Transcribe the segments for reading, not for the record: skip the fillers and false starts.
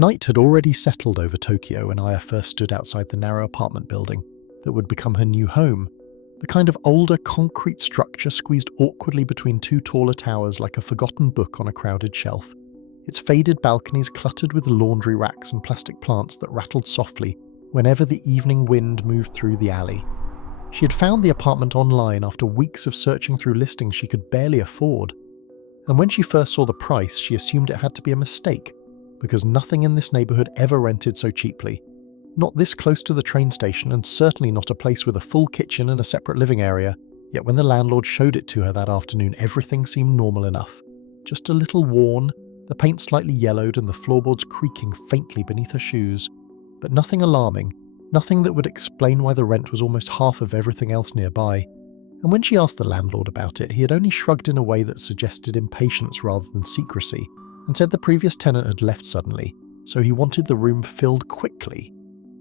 Night had already settled over Tokyo when Aya first stood outside the narrow apartment building that would become her new home, the kind of older concrete structure squeezed awkwardly between two taller towers like a forgotten book on a crowded shelf, its faded balconies cluttered with laundry racks and plastic plants that rattled softly whenever the evening wind moved through the alley. She had found the apartment online after weeks of searching through listings she could barely afford, and when she first saw the price, she assumed it had to be a mistake, because nothing in this neighbourhood ever rented so cheaply. Not this close to the train station, and certainly not a place with a full kitchen and a separate living area, yet when the landlord showed it to her that afternoon, everything seemed normal enough. Just a little worn, the paint slightly yellowed and the floorboards creaking faintly beneath her shoes, but nothing alarming, nothing that would explain why the rent was almost half of everything else nearby. And when she asked the landlord about it, he had only shrugged in a way that suggested impatience rather than secrecy, and said the previous tenant had left suddenly, so he wanted the room filled quickly,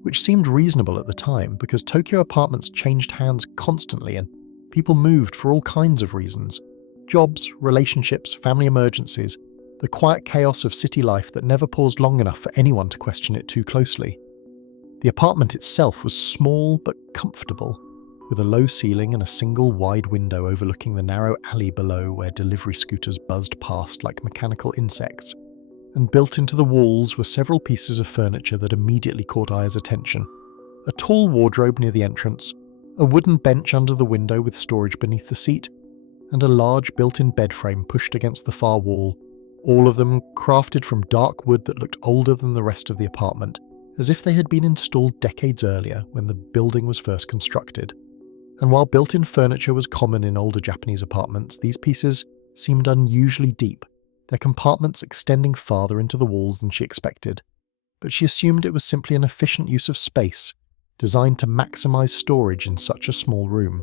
which seemed reasonable at the time because Tokyo apartments changed hands constantly and people moved for all kinds of reasons. Jobs, relationships, family emergencies, the quiet chaos of city life that never paused long enough for anyone to question it too closely. The apartment itself was small but comfortable, with a low ceiling and a single wide window overlooking the narrow alley below where delivery scooters buzzed past like mechanical insects. And built into the walls were several pieces of furniture that immediately caught Aya's attention. A tall wardrobe near the entrance, a wooden bench under the window with storage beneath the seat, and a large built-in bed frame pushed against the far wall, all of them crafted from dark wood that looked older than the rest of the apartment, as if they had been installed decades earlier when the building was first constructed. And while built-in furniture was common in older Japanese apartments, these pieces seemed unusually deep, their compartments extending farther into the walls than she expected. But she assumed it was simply an efficient use of space, designed to maximize storage in such a small room.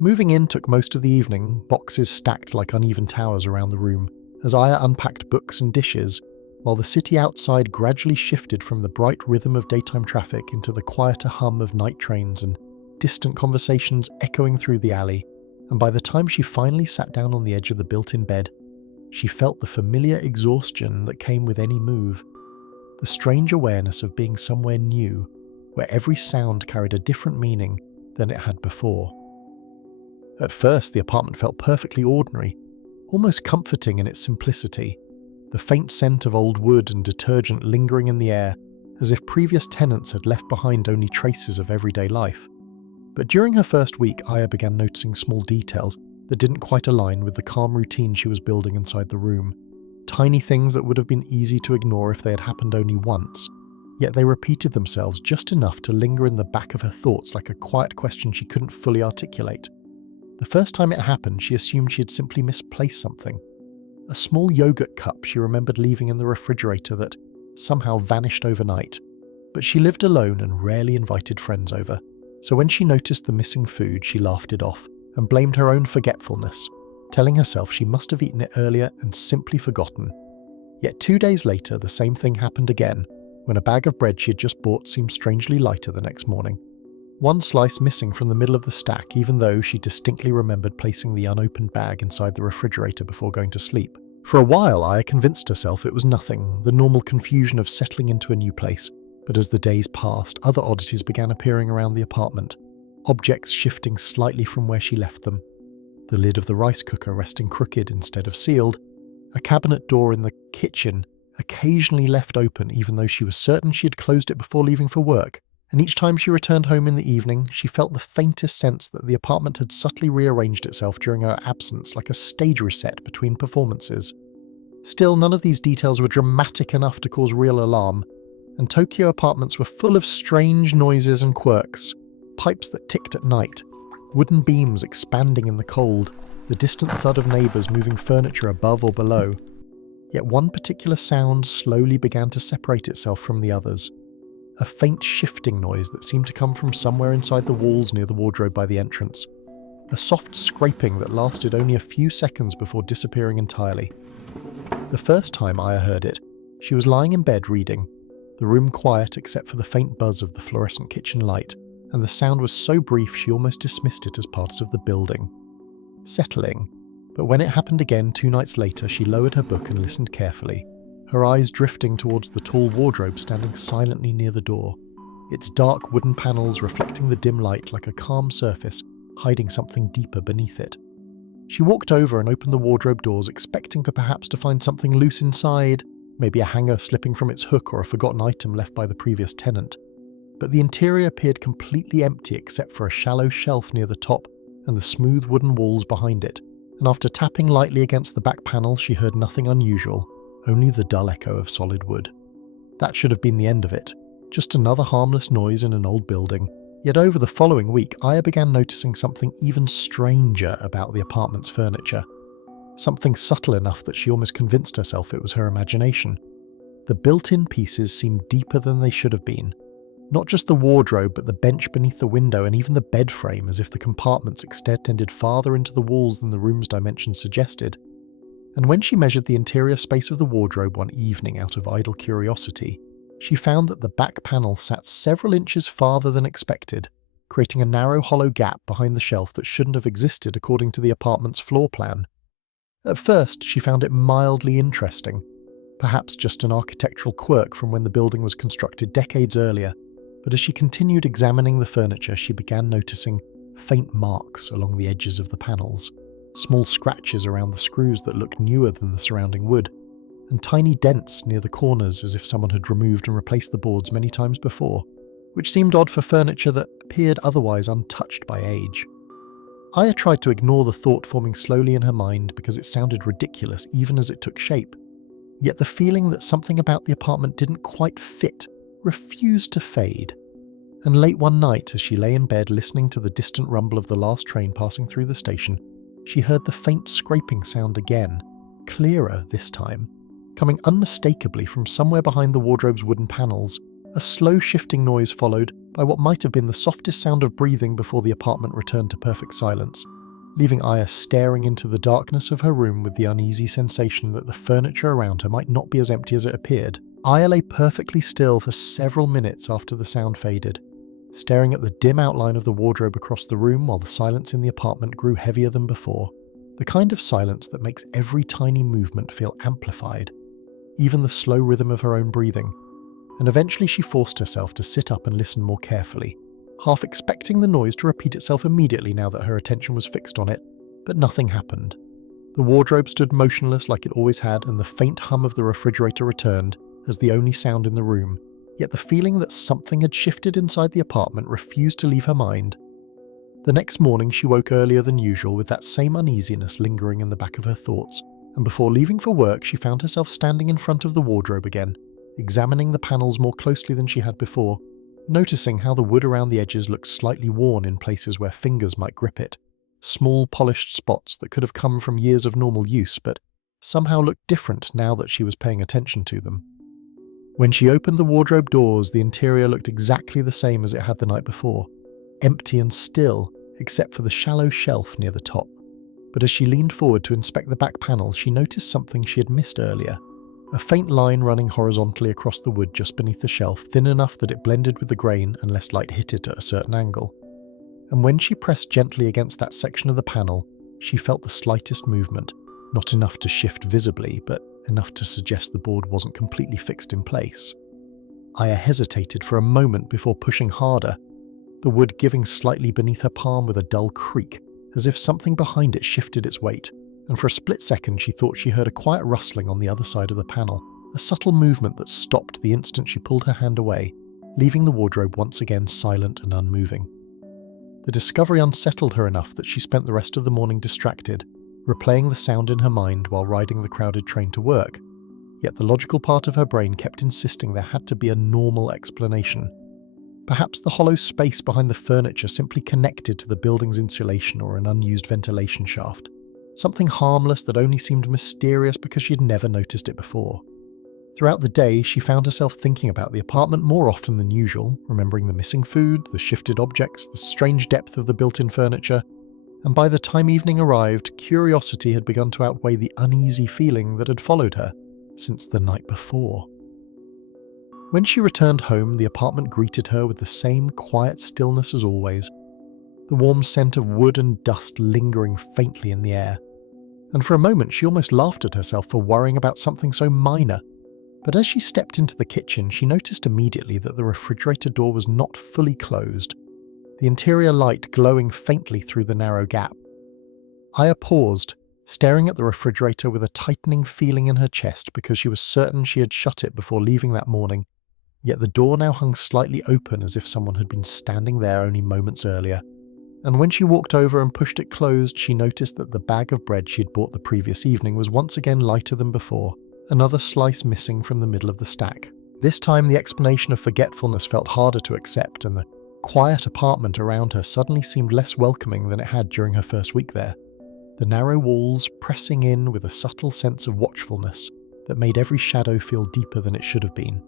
Moving in took most of the evening, boxes stacked like uneven towers around the room, as Aya unpacked books and dishes, while the city outside gradually shifted from the bright rhythm of daytime traffic into the quieter hum of night trains and distant conversations echoing through the alley, and by the time she finally sat down on the edge of the built-in bed, she felt the familiar exhaustion that came with any move, the strange awareness of being somewhere new, where every sound carried a different meaning than it had before. At first, the apartment felt perfectly ordinary, almost comforting in its simplicity, the faint scent of old wood and detergent lingering in the air, as if previous tenants had left behind only traces of everyday life. But during her first week, Aya began noticing small details that didn't quite align with the calm routine she was building inside the room. Tiny things that would have been easy to ignore if they had happened only once, yet they repeated themselves just enough to linger in the back of her thoughts like a quiet question she couldn't fully articulate. The first time it happened, she assumed she had simply misplaced something. A small yogurt cup she remembered leaving in the refrigerator that somehow vanished overnight. But she lived alone and rarely invited friends over, so when she noticed the missing food, she laughed it off and blamed her own forgetfulness, telling herself she must have eaten it earlier and simply forgotten. Yet 2 days later, the same thing happened again, when a bag of bread she had just bought seemed strangely lighter the next morning. One slice missing from the middle of the stack, even though she distinctly remembered placing the unopened bag inside the refrigerator before going to sleep. For a while, Aya convinced herself it was nothing, the normal confusion of settling into a new place. But as the days passed, other oddities began appearing around the apartment, objects shifting slightly from where she left them. The lid of the rice cooker resting crooked instead of sealed, a cabinet door in the kitchen occasionally left open even though she was certain she had closed it before leaving for work, and each time she returned home in the evening, she felt the faintest sense that the apartment had subtly rearranged itself during her absence like a stage reset between performances. Still, none of these details were dramatic enough to cause real alarm, and Tokyo apartments were full of strange noises and quirks. Pipes that ticked at night, wooden beams expanding in the cold, the distant thud of neighbours moving furniture above or below. Yet one particular sound slowly began to separate itself from the others. A faint shifting noise that seemed to come from somewhere inside the walls near the wardrobe by the entrance. A soft scraping that lasted only a few seconds before disappearing entirely. The first time Aya heard it, she was lying in bed reading, the room quiet except for the faint buzz of the fluorescent kitchen light, and the sound was so brief she almost dismissed it as part of the building. Settling, but when it happened again 2 nights later, she lowered her book and listened carefully, her eyes drifting towards the tall wardrobe standing silently near the door, its dark wooden panels reflecting the dim light like a calm surface, hiding something deeper beneath it. She walked over and opened the wardrobe doors, expecting perhaps to find something loose inside, maybe a hanger slipping from its hook or a forgotten item left by the previous tenant. But the interior appeared completely empty except for a shallow shelf near the top and the smooth wooden walls behind it, and after tapping lightly against the back panel she heard nothing unusual, only the dull echo of solid wood. That should have been the end of it, just another harmless noise in an old building. Yet over the following week, Aya began noticing something even stranger about the apartment's furniture. Something subtle enough that she almost convinced herself it was her imagination. The built-in pieces seemed deeper than they should have been. Not just the wardrobe, but the bench beneath the window and even the bed frame, as if the compartments extended farther into the walls than the room's dimensions suggested. And when she measured the interior space of the wardrobe one evening out of idle curiosity, she found that the back panel sat several inches farther than expected, creating a narrow hollow gap behind the shelf that shouldn't have existed according to the apartment's floor plan. At first, she found it mildly interesting, perhaps just an architectural quirk from when the building was constructed decades earlier, but as she continued examining the furniture, she began noticing faint marks along the edges of the panels, small scratches around the screws that looked newer than the surrounding wood, and tiny dents near the corners as if someone had removed and replaced the boards many times before, which seemed odd for furniture that appeared otherwise untouched by age. Aya tried to ignore the thought forming slowly in her mind because it sounded ridiculous even as it took shape. Yet the feeling that something about the apartment didn't quite fit refused to fade. And late one night, as she lay in bed listening to the distant rumble of the last train passing through the station, she heard the faint scraping sound again, clearer this time, coming unmistakably from somewhere behind the wardrobe's wooden panels. A slow shifting noise followed by what might have been the softest sound of breathing before the apartment returned to perfect silence, leaving Aya staring into the darkness of her room with the uneasy sensation that the furniture around her might not be as empty as it appeared. Aya lay perfectly still for several minutes after the sound faded, staring at the dim outline of the wardrobe across the room while the silence in the apartment grew heavier than before, the kind of silence that makes every tiny movement feel amplified, even the slow rhythm of her own breathing. And eventually she forced herself to sit up and listen more carefully, half expecting the noise to repeat itself immediately now that her attention was fixed on it, but nothing happened. The wardrobe stood motionless like it always had, and the faint hum of the refrigerator returned as the only sound in the room, yet the feeling that something had shifted inside the apartment refused to leave her mind. The next morning she woke earlier than usual with that same uneasiness lingering in the back of her thoughts, and before leaving for work she found herself standing in front of the wardrobe again, examining the panels more closely than she had before, noticing how the wood around the edges looked slightly worn in places where fingers might grip it, small polished spots that could have come from years of normal use but somehow looked different now that she was paying attention to them. When she opened the wardrobe doors, the interior looked exactly the same as it had the night before, empty and still, except for the shallow shelf near the top. But as she leaned forward to inspect the back panel, she noticed something she had missed earlier. A faint line running horizontally across the wood just beneath the shelf, thin enough that it blended with the grain unless light hit it at a certain angle. And when she pressed gently against that section of the panel, she felt the slightest movement, not enough to shift visibly, but enough to suggest the board wasn't completely fixed in place. Aya hesitated for a moment before pushing harder, the wood giving slightly beneath her palm with a dull creak, as if something behind it shifted its weight, and for a split second she thought she heard a quiet rustling on the other side of the panel, a subtle movement that stopped the instant she pulled her hand away, leaving the wardrobe once again silent and unmoving. The discovery unsettled her enough that she spent the rest of the morning distracted, replaying the sound in her mind while riding the crowded train to work, yet the logical part of her brain kept insisting there had to be a normal explanation. Perhaps the hollow space behind the furniture simply connected to the building's insulation or an unused ventilation shaft, something harmless that only seemed mysterious because she had never noticed it before. Throughout the day, she found herself thinking about the apartment more often than usual, remembering the missing food, the shifted objects, the strange depth of the built-in furniture, and by the time evening arrived, curiosity had begun to outweigh the uneasy feeling that had followed her since the night before. When she returned home, the apartment greeted her with the same quiet stillness as always, the warm scent of wood and dust lingering faintly in the air. And for a moment she almost laughed at herself for worrying about something so minor, But as she stepped into the kitchen, she noticed immediately that the refrigerator door was not fully closed, the interior light glowing faintly through the narrow gap. Aya paused, staring at the refrigerator with a tightening feeling in her chest because she was certain she had shut it before leaving that morning, yet the door now hung slightly open as if someone had been standing there only moments earlier. And when she walked over and pushed it closed, she noticed that the bag of bread she had bought the previous evening was once again lighter than before, another slice missing from the middle of the stack. This time the explanation of forgetfulness felt harder to accept, and the quiet apartment around her suddenly seemed less welcoming than it had during her first week there. The narrow walls pressing in with a subtle sense of watchfulness that made every shadow feel deeper than it should have been.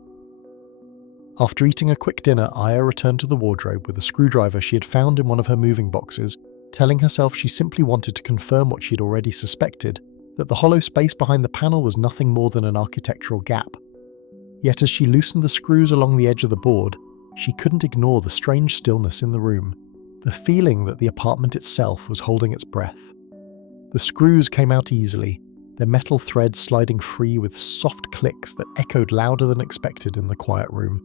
After eating a quick dinner, Aya returned to the wardrobe with a screwdriver she had found in one of her moving boxes, telling herself she simply wanted to confirm what she had already suspected, that the hollow space behind the panel was nothing more than an architectural gap. Yet as she loosened the screws along the edge of the board, she couldn't ignore the strange stillness in the room, the feeling that the apartment itself was holding its breath. The screws came out easily, their metal threads sliding free with soft clicks that echoed louder than expected in the quiet room.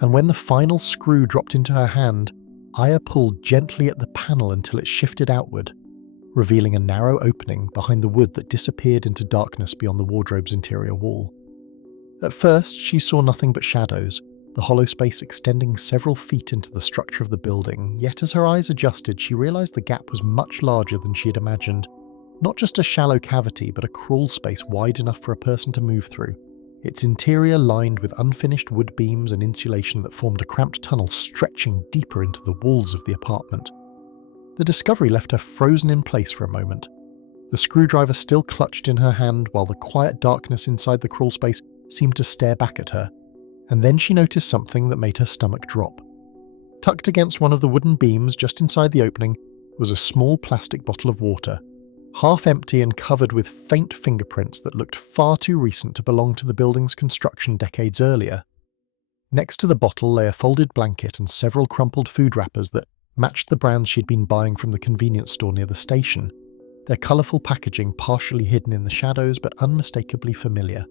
And when the final screw dropped into her hand, Aya pulled gently at the panel until it shifted outward, revealing a narrow opening behind the wood that disappeared into darkness beyond the wardrobe's interior wall. At first, she saw nothing but shadows, the hollow space extending several feet into the structure of the building, yet as her eyes adjusted, she realized the gap was much larger than she had imagined. Not just a shallow cavity, but a crawl space wide enough for a person to move through, its interior lined with unfinished wood beams and insulation that formed a cramped tunnel stretching deeper into the walls of the apartment. The discovery left her frozen in place for a moment, the screwdriver still clutched in her hand while the quiet darkness inside the crawl space seemed to stare back at her, and then she noticed something that made her stomach drop. Tucked against one of the wooden beams just inside the opening was a small plastic bottle of water, half empty and covered with faint fingerprints that looked far too recent to belong to the building's construction decades earlier. Next to the bottle lay a folded blanket and several crumpled food wrappers that matched the brands she'd been buying from the convenience store near the station, their colourful packaging partially hidden in the shadows but unmistakably familiar.